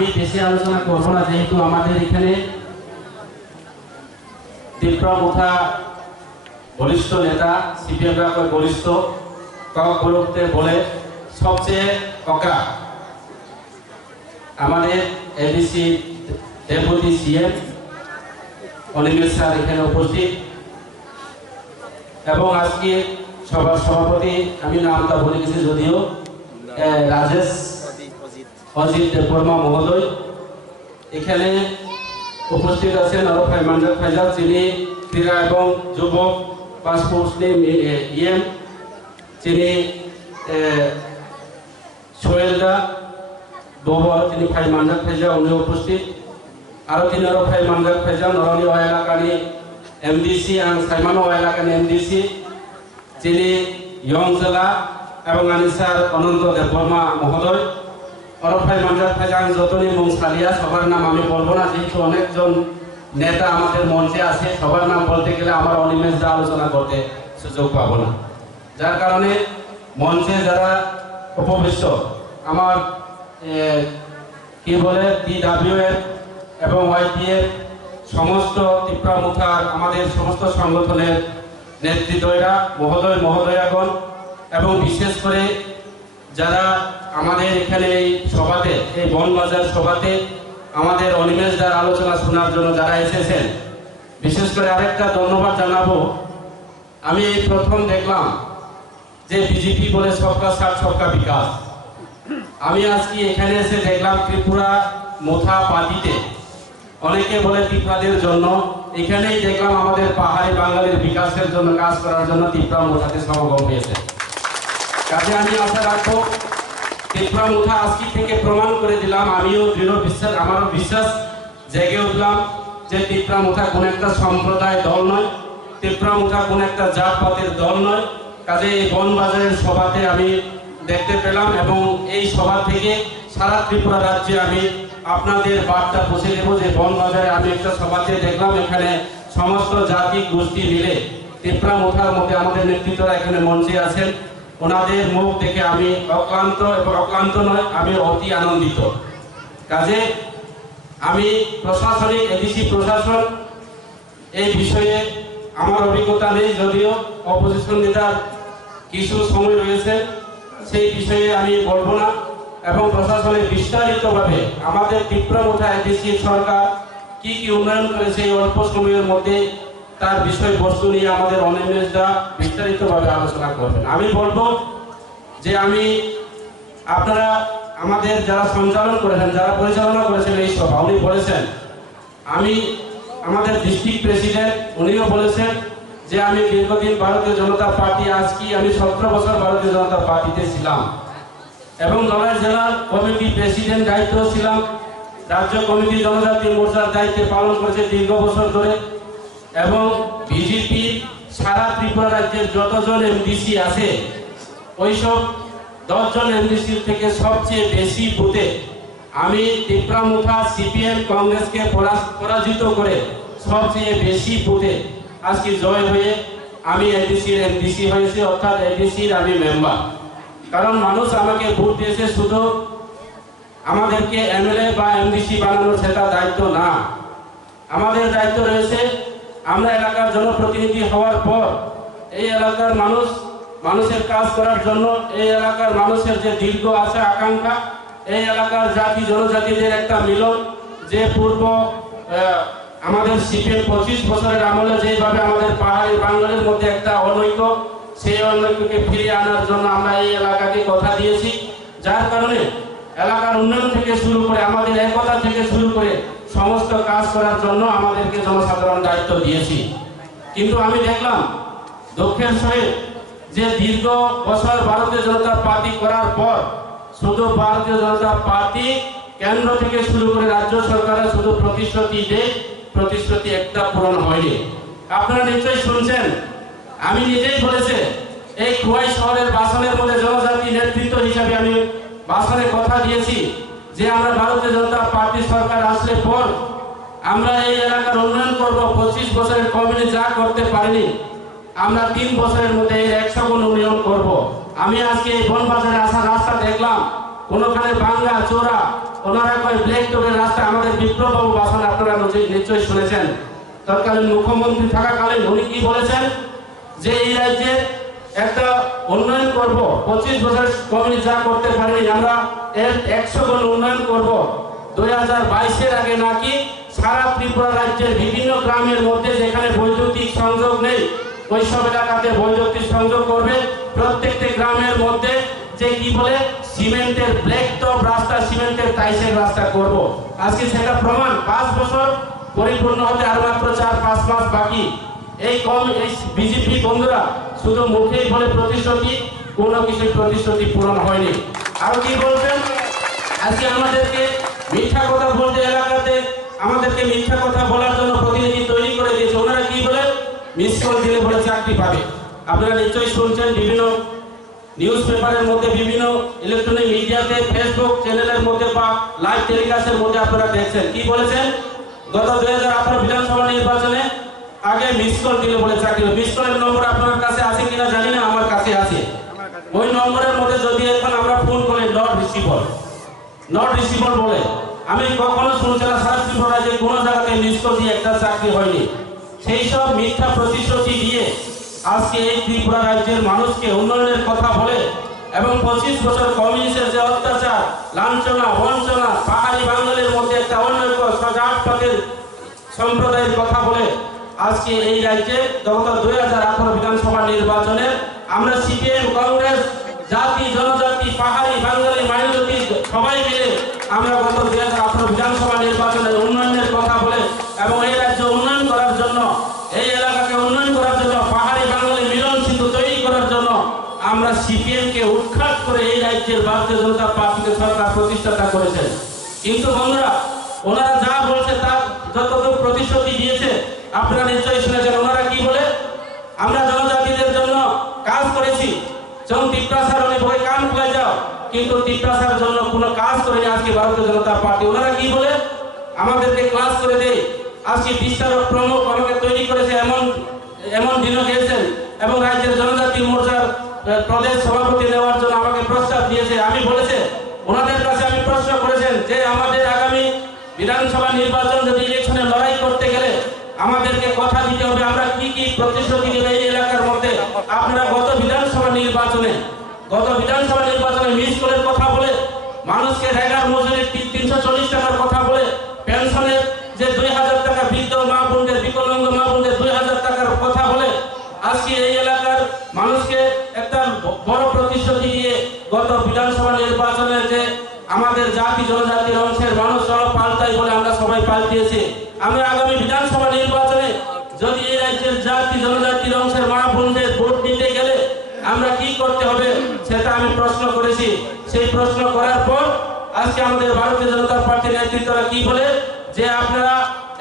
আমি বেশি আলোচনা করব না, যেহেতু আমাদের এখানে তীব্রমুথা বরিষ্ঠ নেতা, সিপিএম বরিষ্ঠ বলতে বলে সবচেয়ে ককা আমাদের ADC deputy CM Animesh sir এখানে উপস্থিত, এবং আজকে সভার সভাপতি আমি নামটা ভুলে গেছি যদিও রাজেশ অজিত দেববর্মা মহোদয়। এখানে উপস্থিত আছেন আরো ফাইজাল, যিনি ক্রীড়া এবং যুব পাসপোর্ট ইএম, যিনি সোহেলদা ববর, তিনি ফাইমানজাক ফাইজা উনি উপস্থিত। আরো তিনি আরো ফাইমানজাক ফাইজা নরনি এলাকানি এমডিসি আর সাইমানো এলাকানি এমডিসি, যিনি ইয়ং জেলা এবং আনিসার অনন্ত দেববর্মা মহোদয়। অরফাই মানজার ফাইজান যতনি মুং সালিয়া, সবার নাম আমি বলবো না, যেহেতু অনেকজন নেতা আমাদের মঞ্চে আছে, সবার নাম বলতে গেলে আমার অনিমেষ দা আলোচনা করতে সুযোগ পাবো না। যার কারণে মঞ্চে যারা উপবিষ্ট আমার কি বলে DWF এবং YPF সমস্ত তীব্রমুথার আমাদের সমস্ত সংগঠনের নেতৃত্বরা মহোদয় মহোদয়াগণ, এবং বিশেষ করে যারা আমাদের এখানে এই সভাতে, এই বনবাজার সভাতে আমাদের অনিমেষ দার আলোচনা শোনার জন্য যারা এসেছেন, বিশেষ করে আরেকটা ধন্যবাদ জানাবো। আমি এই প্রথম দেখলাম যে বিজেপি বলে সবকা সাথ সবকা বিকাশ। আমি আজকে এখানে এসে দেখলাম ত্রিপুরা মুথা পার্টিতে অনেকে বলে ত্রিপুরাদের জন্য, এখানেই দেখলাম আমাদের পাহাড়ি বাঙালির বিকাশের জন্য কাজ করার জন্য ত্রিপুরা মুথাতে সমাগম হয়েছে। কাজে আমি আশা রাখবো তীব্রমুথা আজকে থেকে প্রমাণ করে দিলাম, আমিও দৃঢ় বিশ্বাস, আমারও বিশ্বাস জেগে উঠলাম যে তীব্রমুথা কোন একটা সম্প্রদায় দল নয়, তীব্রমুথা কোন একটা জাতপাতের দল নয়। কাজে এই বনবাজারের সভাতে আমি দেখতে পেলাম, এবং এই সভা থেকে সারা ত্রিপুরা রাজ্যে আমি আপনাদের বার্তা পৌঁছে দেবো যে বনবাজারে আমি একটা সভাতে দেখলাম এখানে সমস্ত জাতি গোষ্ঠী মিলে তীব্রমুথার মধ্যে আমাদের নেতৃত্বরা এখানে মঞ্চে আছেন, ওনাদের মুখ দেখে আমি অক্লান্ত নয়, আমি অতি আনন্দিত। কাজে আমি প্রশাসনিক এডিসি প্রশাসন এই বিষয়ে আমার অভিজ্ঞতা নেই, যদিও অপোজিশন নেতার কিছু সময় রয়েছে, সেই বিষয়ে আমি বলবো না। এবং প্রশাসনে বিস্তারিতভাবে আমাদের তীব্রমুথা এডিসি সরকার কি কি উন্নয়ন করেছে এই অল্প সময়ের মধ্যে, তার বিষয়বস্তু নিয়ে আমাদের অনিমেষ দা বিস্তারিতভাবে আলোচনা করবেন। আমি বলবো যে আপনারা আমাদের যারা সঞ্চালন করেছেন, যারা পরিচালনা করেছেন এই সভা, উনি বলেছেন, আমাদের ডিস্ট্রিক্ট প্রেসিডেন্ট উনিও বলেছেন যে আমি দীর্ঘদিন ভারতীয় জনতা পার্টি, আজকে আমি 17 বছর ভারতীয় জনতা পার্টিতে ছিলাম, এবং নড়াইল জেলার কমিটি প্রেসিডেন্ট দায়িত্ব ছিলাম, রাজ্য কমিটি জনজাতি মোর্চার দায়িত্বে পালন করেছে দীর্ঘ বছর ধরে, এবং বিজেপি সারা ত্রিপুরা রাজ্যের যতজন এমডিসি আছে ওইসব 10 জন এমডিসি থেকে সবচেয়ে বেশি বুথে আমি তীব্রমুথা সিপিএম কংগ্রেসকে পরাজিত করে সবচেয়ে বেশি বুথে আজকে জয় হয়ে আমি এমডিসি হয়েছি, অর্থাৎ এডিসির আমি মেম্বার। কারণ মানুষ আমাকে ভোট দিয়েছে, শুধু আমাদেরকে এমএলএ বা এমডিসি বানানোর সেটা দায়িত্ব না, আমাদের দায়িত্ব রয়েছে আমরা এলাকার জনপ্রতিনিধি হওয়ার পর এই এলাকার মানুষের কাজ করার জন্য, এই এলাকার মানুষের যে দীর্ঘ আশা আকাঙ্ক্ষা, এই এলাকার জাতি জনজাতিদের একটা মিলন, যে পূর্ব আমাদের সিপিএম 25 বছরের আমলে যেভাবে আমাদের পাহাড়ি বাঙালির মধ্যে একটা অনৈক্য, সেই অনৈক্যকে ফিরিয়ে আনার জন্য আমরা এই এলাকাকে কথা দিয়েছি। যার কারণে এলাকার উন্নয়ন থেকে শুরু করে আমাদের একতা থেকে শুরু করে সমস্ত কাজ করার জন্য আমাদেরকে জনসাধারণ দায়িত্ব দিয়েছি। কিন্তু আমি দেখলাম দক্ষিণেশ্বরে যে দীর্ঘ বছর ভারতীয় জনতা পার্টি করার পর শুধু ভারতীয় জনতা পার্টি কেন্দ্র থেকে শুরু করে রাজ্য সরকারের শুধু প্রতিশ্রুতি একটা পূরণ হয়নি। আপনারা নিশ্চয়ই শুনছেন, আমি নিজেই বলেছি এই খোয়াই শহরের বাসনের মধ্যে জনজাতি নেতৃত্ব হিসাবে আমি বাসনে কথা দিয়েছি যে আমরা ভারতীয় জনতা পার্টি সরকার আসলে পর আমরা এই এলাকার উন্নয়ন করব। 25 বছরের কমিটি যা করতে পারিনি আমরা 3 বছরের মধ্যে 100 গুণ উন্নয়ন করব। আমি আজকে এই বনবাজারে আসার রাস্তা দেখলাম, কোনোখানে ভাঙ্গা চোরা, ওনারা কয় ব্ল্যাক টপের রাস্তা আমাদের বিপ্লব বাবু ভাষণ আপনারা নিশ্চয়ই শুনেছেন। তৎকালীন মুখ্যমন্ত্রী থাকাকালীন উনি কি বলেছেন যে এই রাজ্যে একটা উন্নয়ন করব, 25 বছর কমিউনিটি যা করতে পারেনি আমরা এর 100 গুণ উন্নয়ন করব। 2022-এর আগে নাকি সারা ত্রিপুরা রাজ্যের বিভিন্ন গ্রামের মধ্যে যেখানে বৈদ্যুতিক সংযোগ নেই ওই সব এলাকাতে বৈদ্যুতিক সংযোগ করবে। প্রত্যেকটি গ্রামের মধ্যে যে কি বলে সিমেন্টের ব্ল্যাক টপ রাস্তা, সিমেন্টের টাইলসের রাস্তা করব। আজকে সেটা প্রমাণ 5 বছর পরিপূর্ণ হতে আর মাত্র 4-5 মাস বাকি। এই বিজেপি বন্ধুরা শুধু মুখেই বলে প্রতিশ্রুতি, কোনো কিছু প্রতিশ্রুতি পূরণ হয়নি। আর কি বলছেন আজকে আমাদেরকে মিথ্যা কথা বলতে, এলাকাতে আমাদেরকে মিথ্যা কথা বলার জন্য প্রতিনিধি তৈরি করে দিয়েছে। ওনারা কি বলে মিস কল দিলে বলে চাকরি পাবে। আপনারা নিশ্চয়ই শুনছেন বিভিন্ন নিউজ পেপারের মধ্যে, বিভিন্ন ইলেকট্রনিক মিডিয়াতে, ফেসবুক চ্যানেলের মধ্যে বা লাইভ টেলিকাস্টের মধ্যে আপনারা দেখছেন কি বলেছেন। গত 2018 বিধানসভা নির্বাচনে আগে মিস কল দিলে বলে চাকরি। মিস কলের নম্বর আপনার কাছে আছে কিনা জানি না, আমার কাছে আছে। ওই নম্বরের মধ্যে যদি এখন আমরা ফোন করি নট রিসিভেবল বলে, আমি কখনো শুনছি না সারা ত্রিপুরা যে কোনো জায়গাতে মিস কল দিয়ে একটা চাকরি হয়নি। সেই সব মিথ্যা প্রতিশ্রুতি দিয়ে আজকে এই ত্রিপুরা রাজ্যের মানুষকে উন্নয়নের কথা বলে এবং 25 বছর কমিউনিস্টের যে অত্যাচার, লাঞ্ছনা, বঞ্চনা, পাহাড়ি বাঙালির মধ্যে একটা অনৈক্য, জাতপাতের সম্প্রদায়ের কথা বলে আজকে এই রাজ্যে গত 2018 বিধানসভা নির্বাচনে আমরা সিপিএম, কংগ্রেস, জাতি, জনজাতি, পাহাড়ি, বাঙালি, মাইনরিটি সবাই মিলে আমরা গত 2018 বিধানসভা নির্বাচনের উন্নয়নের কথা বলে এবং এই রাজ্য উন্নয়ন করার জন্য, এই এলাকাকে উন্নয়ন করার জন্য, পাহাড়ি বাঙালি মিলন সেতু তৈরি করার জন্য আমরা সিপিএম কে উৎখাত করে এই রাজ্যের ভারতীয় জনতা পার্টিকে সরকার প্রতিষ্ঠাতা করেছেন। কিন্তু বন্ধুরা ওনারা যা বলছে তার যতটুকু প্রতিশ্রুতি দিয়েছে আপনারা নিশ্চয়ই শুনেছেন। ওনারা কি বলে আমরা জনজাতিদের জন্য কাজ করেছি, যখন তিপ্রাসার অনেক ভয় কান খুলে যাও, কিন্তু তিপ্রাসার জন্য কোনো কাজ করেনি আজকে ভারতীয় জনতা পার্টি। ওনারা কি বলে আমাদেরকে ক্লাস করে দেয়। আজকে বিচারক প্রমুখ আমাকে তৈরি করেছে এমন দিনও গিয়েছেন এবং রাজ্যের জনজাতি মোর্চার প্রদেশ সভাপতি নেওয়ার জন্য আমাকে প্রস্তাব দিয়েছে। আমি বলেছে ওনাদের কাছে আমি প্রশ্ন করেছেন যে আমাদের আগামী বিধানসভা নির্বাচন যদি ইলেকশনে লড়াই করতে গেলে আমাদেরকে কথা দিতে হবে, আমরা কি কি প্রতিশ্রুতি দেব এই এলাকার মধ্যে। আপনারা গত বিধানসভা নির্বাচনে মিস কলের কথা বলে, মানুষকে রেগার মজুরি 340 টাকার কথা বলে, পেনশনের যে 2000 টাকা বৃদ্ধ মা বোনদের, বিকলাঙ্গ মা বোনদের 2000 টাকার কথা বলে আজকে এই এলাকার মানুষকে একটা বড় প্রতিশ্রুতি দিয়ে গত বিধানসভা নির্বাচনে যে আমাদের জাতি জনজাতির অংশের মানুষ সব পাল্টাই বলে আমরা সবাই পাল্টিয়েছি। আমরা আগামী বিধানসভা নির্বাচনে যদি এই রাজ্যের জাতি জনজাতির অংশের মা বোনদের ভোট দিতে গেলে আমরা কি করতে হবে সেটা আমি প্রশ্ন করেছি। সেই প্রশ্ন করার পর আজকে আমাদের ভারতীয় জনতা পার্টির নেতৃত্বরা কি বলে যে আপনারা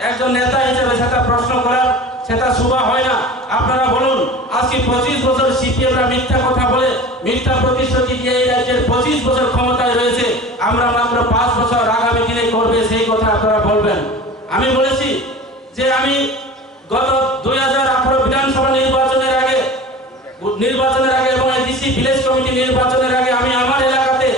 একজন নেতা হিসেবে সেটা প্রশ্ন করার সেটা শোভা হয় না। আপনারা বলুন আজকে 25 বছর সিপিএমরা মিথ্যা কথা বলে, মিথ্যা প্রতিশ্রুতি দিয়ে এই রাজ্যের 25 বছর ক্ষমতায় রয়েছে, আমরা মাত্র 5 বছর আগামী দিনে করবে সেই কথা আপনারা বলবেন। আমি বলেছি যে আমি গত 2018 বিধানসভা নির্বাচনের আগে এবং ডিসি ভিলেজ কমিটি নির্বাচনের আগে আমি আমার এলাকাতে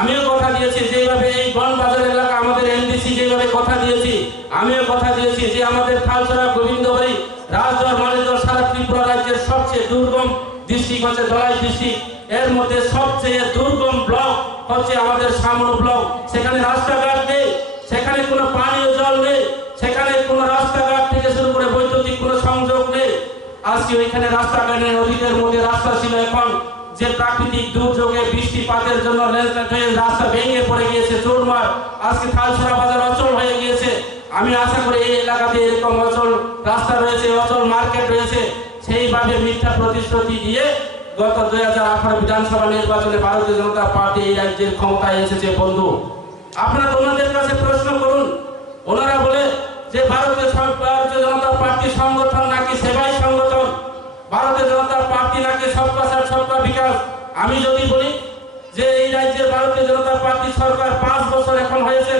আমিও কথা দিয়েছি, যেভাবে এই বনবাজার এলাকা আমাদের এমডিসি যেভাবে কথা দিয়েছি, আমিও কথা দিয়েছি যে আমাদের খালছড়া, গোবিন্দবাড়ি, রাজদর, মালিদর সারা ত্রিপুরা রাজ্যের সবচেয়ে দুর্গম ডিস্ট্রিক্ট হচ্ছে ধলাই ডিস্ট্রিক্ট। এর মধ্যে সবচেয়ে দুর্গম ব্লক হচ্ছে আমাদের সামনো ব্লক। সেখানে রাস্তাঘাট নেই, সেখানে কোনো পানীয় জল নেই, সেখানে কোনো রাস্তাঘাট থেকে শুরু করে বৈদ্যুতিক কোনো সংযোগ নেই। আজকে ওইখানে রাস্তাঘাট নেই, নদীদের মধ্যে রাস্তা ছিল, এখন যে প্রাকৃতিক দুর্যোগে বৃষ্টিপাতের জন্য রাস্তা ভেঙে পড়ে গিয়েছে, চোরমার আজকে খালছড়া বাজার অচল হয়ে গিয়েছে। আমি আশা করি এই এলাকাতে এরকম অচল রাস্তা রয়েছে, অচল মার্কেট রয়েছে। সেইভাবে মিথ্যা প্রতিশ্রুতি দিয়ে গত 2018 বিধানসভা নির্বাচনে ভারতীয় জনতা পার্টি এই রাজ্যের ক্ষমতায় এসেছে। বন্ধু আপনারা ওনাদের কাছে প্রশ্ন করুন, ওনারা বলে যে ভারতীয় জনতা পার্টি সংগঠন নাকি সেবাই সংগঠন, ভারতীয় জনতা পার্টি নাকি সবকা সাথ সবকা বিকাশ। আমি যদি বলি যে এই রাজ্যের ভারতীয় জনতা পার্টি সরকার 5 বছর এখন হয়েছে,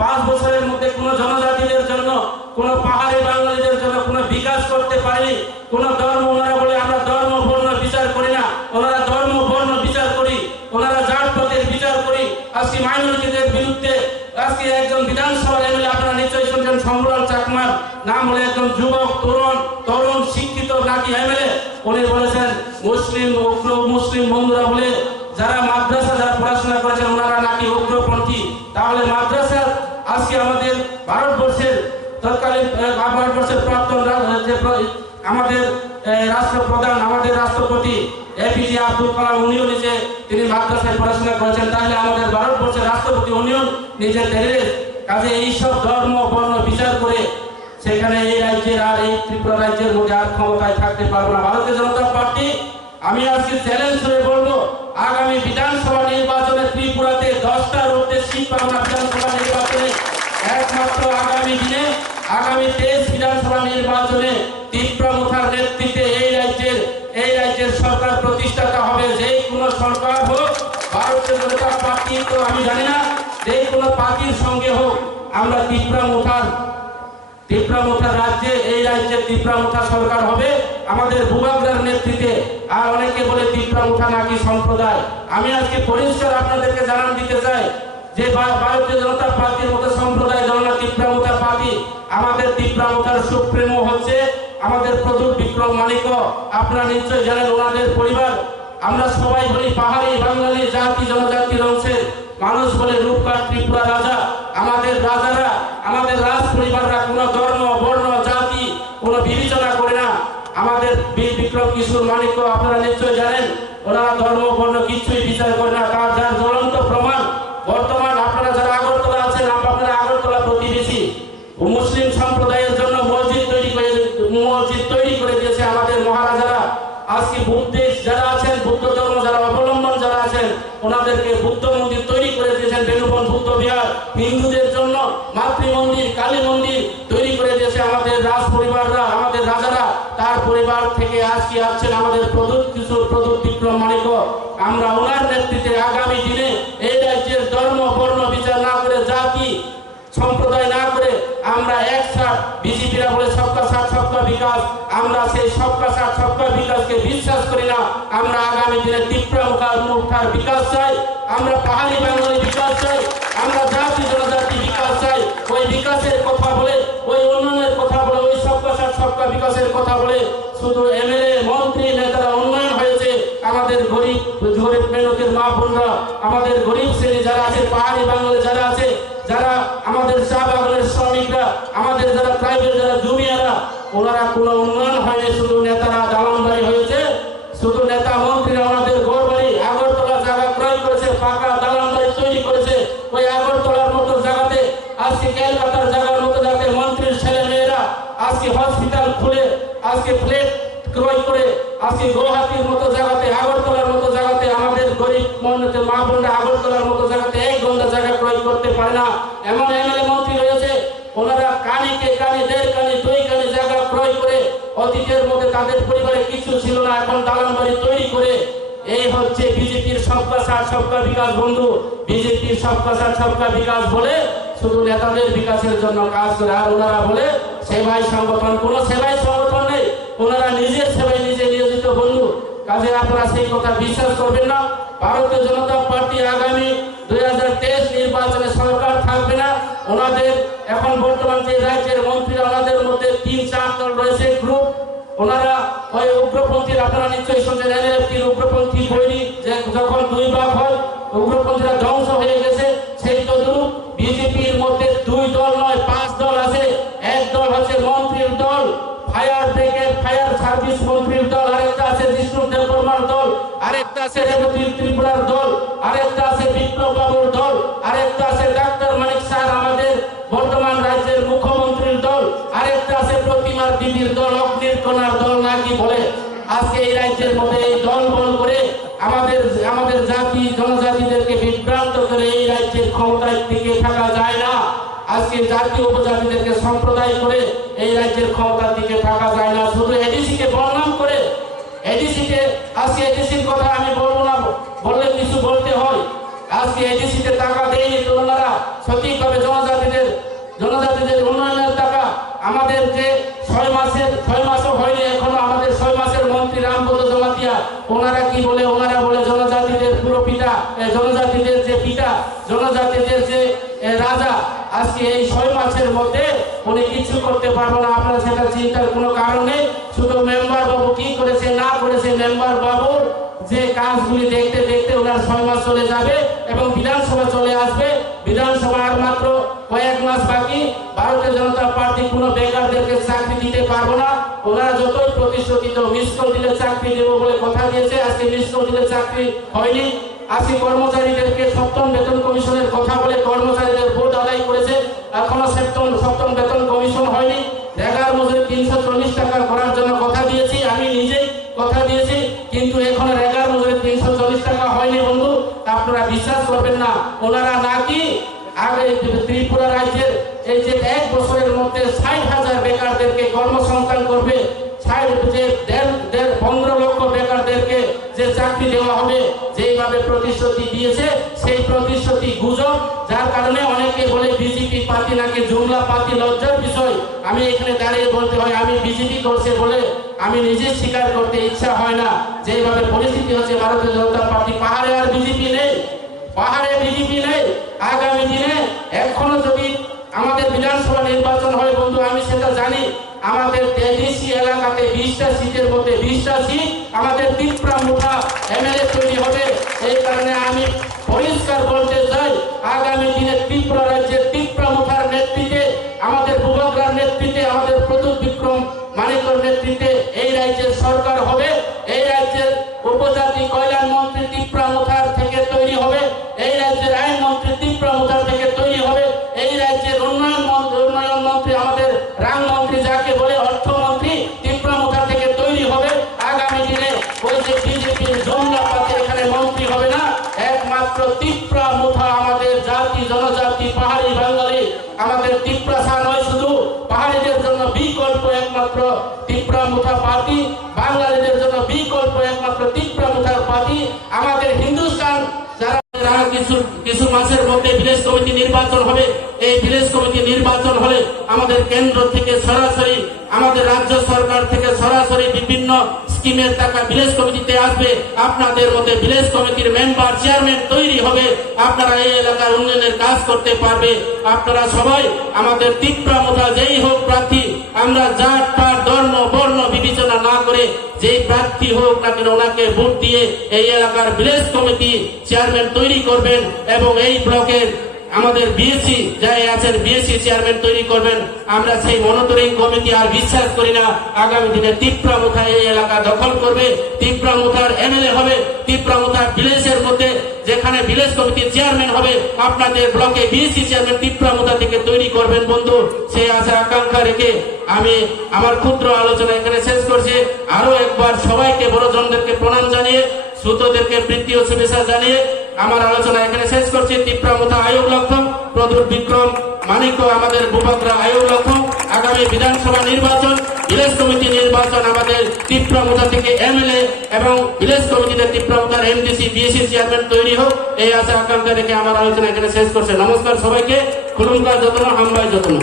5 বছরের মধ্যে কোনো জনজাতিদের জন্য, কোনো পাহাড়ি বাঙালিদের জন্য কোনো বিকাশ করতে পারেনি। কোনো ধর্ম, ওনারা বলে আমরা ধর্ম বর্ণ বিচার করি না, ওনারা ধর্ম বর্ণ বিচার করি, ওনারা জাতপাতের বিচার করি। আজকে মাইনরিটিদের বিরুদ্ধে বিধানসভার এমএলএ আপনারা নিশ্চয়ই শুনছেন শম্ভুলাল চাকমার নাম হলে একজন যুবক তরুণ শিক্ষিত নাকি এমএলএ। উনি বলেছেন মুসলিম উগ্র মুসলিম বন্ধুরা বলে যারা মাদ্রাসা যারা পড়াশোনা করেছেন ওনারা নাকি উগ্রপন্থী। তাহলে মাদ্রাসা আজকে আমাদের ভারতবর্ষের তৎকালীন ভারতবর্ষের প্রাক্তন আমাদের রাষ্ট্রপ্রধান আমাদের রাষ্ট্রপতি এপিজে আব্দুল কালাম উনিও নিজে তিনি মাদ্রাসায় পড়াশোনা করেছেন। তাহলে আমাদের ভারতবর্ষের রাষ্ট্রপতি উনিও নিজে টেরিস্ট। কাজে এইসব ধর্ম বর্ণ বিচার করে সেখানে এই রাজ্যের আর এই ত্রিপুরা রাজ্যের মধ্যে আর ক্ষমতায় থাকতে পারবে না ভারতীয় জনতা পার্টি। আমি আজকে চ্যালেঞ্জ করে বলবো আগামী বিধানসভা নির্বাচনে ত্রিপুরাতে 10টার মধ্যে সিট পাবে না বিধানসভা নির্বাচনে। একমাত্র আগামী দিনে আগামী 23 বিধানসভা নির্বাচনে তীব্রমুথার নেতৃত্বে এই রাজ্যের সরকার প্রতিষ্ঠাতা হবে। যে কোনো সরকার হোক ভারতীয় জনতা পার্টি তো আমি জানি না যে কোনো পার্টির সঙ্গে হোক আমরা তীব্রমুথার রাজ্যে এই রাজ্যের তীব্রমুথা সরকার হবে আমাদের ভূভাগের নেতৃত্বে। আর অনেকে বলে তীব্রমুথা নাকি সম্প্রদায়। আমি আজকে পরিষ্কার আপনাদেরকে জানান দিতে চাই যে ভারতীয় জনতা পার্টির মতো সম্প্রদায় দল না তীব্রমুথা পার্টি। আমাদের তীব্রমুথার সুপ্রিমো হচ্ছে আমাদের প্রদূর বিক্রম মালিক। আপনারা নিশ্চয়ই জানেন ওনাদের পরিবার। আমরা সবাই বলি পাহাড়ি বাঙালি জাতি জনজাতির অংশের মানুষ বলে রূপকার ত্রিপুরা রাজা। আমাদের রাজারা আমাদের রাজ পরিবাররা কোনো ধর্ম বর্ণ জাতি কোনো বিবেচনা করে না। আমাদের বীর বিক্রম কিশোর মালিক আপনারা নিশ্চয়ই জানেন ওনারা ধর্ম বর্ণ কিছুই বিচার করে না। তার যার জ্বলন্ত প্রমাণ বর্তমান আপনারা যারা আগরতলা আছেন আপনারা আগরতলা প্রতিবেশী মুসলিম সম্প্রদায়ের জন্য মসজিদ তৈরি করে দিয়েছে আমাদের মহারাজারা। আজকে বুদ্ধিস্ট যারা আছেন বুদ্ধ ধর্ম যারা অবলম্বন যারা আছেন ওনাদেরকে বুদ্ধ মন্দির তৈরি করে দিয়েছেন বেনুবন বুদ্ধ বিহার। হিন্দুদের জন্য মাতৃ মন্দির কালী মন্দির তৈরি করে দিয়েছে আমাদের রাজ পরিবাররা আমাদের রাজারা। তার পরিবার থেকে আজকে আসছেন আমাদের প্রদূত কিশোর প্রদূত বিক্রম মালিক। আমরা ওনার নেতৃত্বে আগামী দিনে এই রাজ্যের ধর্ম বর্ণ বিচার না করে জাতি সম্প্রদায় না করে আমরা একসাথ বিজেপিরা বলে সবকা সাথ সবকা বিকাশ আমরা সেই সবকা সাথ সবকা বিকাশকে বিশ্বাস করি না। আমরা আগামী দিনে তীব্রমুথার বিকাশ চাই, আমরা পাহাড়ি বাঙালি বিকাশ চাই, আমরা জাতি জনজাতি বিকাশ চাই। ওই বিকাশের কথা বলে ওই উন্নয়নের কথা বলে ওই সবকা সাথ সবকা বিকাশের কথা বলে শুধু এমএলএ মন্ত্রী নেতারা উন্নয়ন হয়েছে। আমাদের গরিব মেহনতের মা বোনরা আমাদের গরিব শ্রেণী যারা আছে পাহাড়ি বাঙালি যারা আছে যারা আমাদের চা বাগানের শ্রমিকরা আমাদের যারা প্রাইভেট যারা জমিয়ারা ওনারা কোনো উন্নয়ন হয়নি। শুধু নেতারা দালানবাড়ি হয়েছে, শুধু নেতা মন্ত্রীরা আমাদের ঘরবাড়ি আগরতলা জায়গা ক্রয় করেছে পাকা দালানবাড়ি তৈরি করেছে। ওই আগরতলার মতো জায়গাতে আজকে কলকাতার জায়গার মতো জায়গাতে মন্ত্রীর ছেলে মেয়েরা আজকে হসপিটাল খুলে আজকে প্লেট ক্রয় করে আজকে গুয়াহাটির মতো জায়গাতে আগরতলার মতো জায়গাতে আমাদের গরিব মন্ত্রীর মা বোনরা আগরতলার মতো জায়গাতে এক ঘন্টা জায়গা ক্রয় করতে পারে না। এমন এমএলএ মন্ত্রী রয়েছে ওনারা কানিকে কানি দেড় কানি দুই কানি জায়গা ক্রয় করে অতীতের মধ্যে তাদের পরিবারে কিছু ছিল না এখন দালানবাড়ি তৈরি করে। এই হচ্ছে বিজেপির সবকা সাথ সবকা বিকাশ বন্ধু। বিজেপির সবকা সাথ সবকা বিকাশ বলে শুধু নেতাদের বিকাশের জন্য কাজ করে। আর ওনারা বলে সেবাই সংগঠন, কোনো সেবাই সংগঠন নেই, ওনারা নিজের সেবাই নিজে নিয়োজিত বন্ধু। কাজে আপনারা সেই কথা বিশ্বাস করবেন না। ভারতীয় জনতা পার্টি আগামী 2023 নির্বাচনে সরকার থাকবে না। ওনাদের এখন বর্তমান যে রাজ্যের মন্ত্রীরা ওনাদের মধ্যে 3-4 দল রয়েছে গ্রুপ। ওনারা ওই উগ্রপন্থীর আপনারা নিশ্চয়ই শুনছেন এনএলএফটির উগ্রপন্থী বৈরী যে যখন 2 ভাগ হয় উগ্রপন্থীরা ধ্বংস হয়ে গেছে সেই তদ্রুপ বিজেপির মধ্যে 2 দল নয় 5 দল আছে। এক দল হচ্ছে মন্ত্রীর দল ফায়ার ব্রিগেড ফায়ার সার্ভিস মন্ত্রীর দল, আরেকটা আছে বিষ্ণু দেববর্মার দল, আরেকটা আছে রেবতী ত্রিপুরার দল, আরেকটা আছে বিপ্লব বাবুর দল, আরেকটা আছে ডাক্তার মানিক স্যার আমাদের বর্তমান রাজ্যের মুখ্যমন্ত্রীর দল, আরেকটা আছে প্রতিমার দিদির দল অগ্নির কণার দল নাকি বলে। আজকে এই রাজ্যের মধ্যে এই দল বল করে আমাদের জাতি জনজাতিদেরকে বিভ্রান্ত করে এই রাজ্যের ক্ষমতায় টিকে থাকা যায় না। আজকে জাতি উপজাতিদেরকে সম্প্রদায় করে এই রাজ্যের ক্ষমতার দিকে থাকা যায় না। শুধু এডিসিকে বদনাম করে এডিসিকে আজকে এডিসির কথা আমি বলবো না, বললে কিছু বলতে হয়। আজকে এডিসিতে টাকা দেয়নি তো ওনারা সঠিকভাবে জনজাতিদের উন্নয়নের টাকা আমাদের যে 6 মাসও হয়নি এখনো আমাদের 6 মাসের মন্ত্রী রামপদ জমাতিয়া ওনারা কি বলে ওনারা বলে জনজাতিদের পুরো পিতা জনজাতিদের যে পিতা জনজাতিদের যে রাজা আজকে আজকে এই 6 মাসের মধ্যে উনি কিছু করতে পারবো না। আপনারা সেটা চিন্তার কোনো কারণ নেই। শুধু মেম্বার বাবু কি করেছে না করেছে, মেম্বার বাবু যে কাজগুলি দেখতে দেখতে ওনার 6 মাস চলে যাবে এবং বিধানসভা চলে আসবে। বিধানসভা আর মাত্র কয়েক মাস বাকি। ভারতীয় জনতা পার্টি কোনো বেকারদেরকে চাকরি দিতে পারবো না। ওনারা যতই প্রতিশ্রুতি মিস কল দিলে চাকরি দেবো বলে কথা দিয়েছে, আজকে মিস কল দিলে চাকরি হয়নি। আজকে কর্মচারীদেরকে সপ্তম বেতন কমিশনের কথা বলে কর্মচারীদের ভোট আদায় করেছে, এখনো সপ্তম বেতন কমিশন হয়নি। রেগার মজুরি 340 টাকা করার জন্য কথা দিয়েছি, আমি নিজেই কথা দিয়েছি, কিন্তু এখনো রেগার মজুরি 340 টাকা হয়নি বন্ধু। আপনারা বিশ্বাস করবেন না, ওনারা নাকি আগে ত্রিপুরা রাজ্যের এই যে 1 বছরের মধ্যে 60,000 বেকারদেরকে কর্মসংস্থান করবে, 15 লক্ষ বেকারদেরকে যে চাকরি দেওয়া হবে, যেইভাবে প্রতিশ্রুতি দিয়েছে সেই প্রতিশ্রুতি গুজব। যার কারণে অনেকে বলে বিজেপি পার্টি নাকি জুমলা পার্টি, লজ্জার বিষয়। আমি এখানে দাঁড়িয়ে বলতে হয় আমি বিজেপি করছে বলে আমি নিজে স্বীকার করতে ইচ্ছা হয় না। যেভাবে পরিস্থিতি হচ্ছে ভারতীয় জনতা পার্টি, পাহাড়ে আর বিজেপি নেই, পাহাড়ে বিজেপি নেই। আগামী দিনে এখনো যদি আমাদের বিধানসভা নির্বাচন হয় বন্ধু, আমি সেটা জানি, আমাদের তেজস্বী এলাকাতে 20টা সিটের মধ্যে 20টা সিট আমাদের তিপ্রা মুঠা এমএলএ তৈরি হবে। এই কারণে আমি পরিষ্কার বলতে চাই, আগামী দিনে ত্রিপুরা রাজ্যের তিপ্রা মুঠার নেতৃত্বে, আমাদের ভূবগ্রার নেতৃত্বে, আমাদের প্রতুল বিক্রম মানিকর নেতৃত্বে এই রাজ্যের সরকার হবে। এই রাজ্যের উপজাতি কল্যাণ মন্ত্রী ত্রিপুরা মুঠার থেকে তৈরি হবে, এই রাজ্যের আইন মন্ত্রী ত্রিপুরা মুঠার থেকে তৈরি হবে, এই রাজ্যের উন্নয়ন মন্ত্রী আমাদের রাম মন্ত্রী যাকে বলে অর্থমন্ত্রী ত্রিপুরা মুঠা থেকে তৈরি হবে। আগামী দিনে ওই যে বিজেপির জমলা পাতে এখানে মন্ত্রী হবে না, একমাত্র ত্রিপুরা মুঠা আমাদের জাতি জনজাতি পাহাড়ি বাঙালি, আমাদের ত্রিপুরা নয় শুধু পাহাড়িদের জন্য বিকল্প একমাত্র ত্রিপুরা মুঠা পার্টি, বাঙালিদের জন্য বিকল্প একমাত্র ত্রিপুরা মুঠার পার্টি। আমাদের হিন্দুস্তান যারা কিছু মাসের মধ্যে ভিলেজ কমিটি নির্বাচন হবে, এই ভিলেজ কমিটি নির্বাচন হলে আমাদের কেন্দ্র থেকে সরাসরি, আমাদের রাজ্য সরকার থেকে সরাসরি বিভিন্ন স্কিমের টাকা ভিলেজ কমিটিতে আসবে। আপনাদের মধ্যে ভিলেজ কমিটির মেম্বার চেয়ারম্যান তৈরি হবে, আপনারা এই এলাকার উন্নয়নের কাজ করতে পারবে। আপনারা সবাই আমাদের ত্রিপুরা মুঠা যেই হোক প্রার্থী, আমরা জাত পাত ধর্ম বর্ণ বিবেচনা না করে যেই প্রার্থী হোক না কেন ওনাকে ভোট দিয়ে এই এলাকার ভিলেজ কমিটি চেয়ারম্যান তৈরি করবেন এবং এই ব্লকের আমাদের বিএসসি যাই আছেন বিএসসি চেয়ারম্যান তৈরি করবেন। আমরা সেই মনিটরিং কমিটি আর বিশ্বাস করি না আগামী দিনে ত্রিপুরা মুঠা এই এলাকা দখল করবে, ত্রিপুরা মুঠার এমএলএ হবে, ত্রিপুরা মুঠার ভিলেজের মধ্যে যেখানে ভিলেজ কমিটির চেয়ারম্যান হবে, আপনাদের ব্লকে বিএসসি চেয়ারম্যান ত্রিপুরা মুঠা থেকে তৈরি করবেন বন্ধু। সেই আশা আকাঙ্ক্ষা রেখে আমি আমার ক্ষুদ্র আলোচনা এখানে শেষ করছি। আরো একবার সবাইকে বড়জনদেরকে প্রণাম জানিয়ে, শ্রোতাদেরকে প্রীতি ও শুভেচ্ছা জানিয়ে আমার আলোচনা এখানে শেষ করছি। ত্রিপুরা মুঠা আয়োগ লক্ষ্য, প্রদুর বিক্রম মানিক আমাদের ভূবগ্রা আয়োগ লক্ষ্য। আগামী বিধানসভা নির্বাচন, ভিলেজ কমিটি নির্বাচন আমাদের ত্রিপুরা মুঠা থেকে এমএলএ এবং ভিলেজ কমিটিতে ত্রিপুরা মুঠার এমডিসি বিএসসি চেয়ারম্যান তৈরি হোক, এই আশা আকাঙ্ক্ষা রেখে আমার আলোচনা এখানে শেষ করছে। নমস্কার সবাইকে, খুলুমকার যত্ন, হামবাই যত্ন।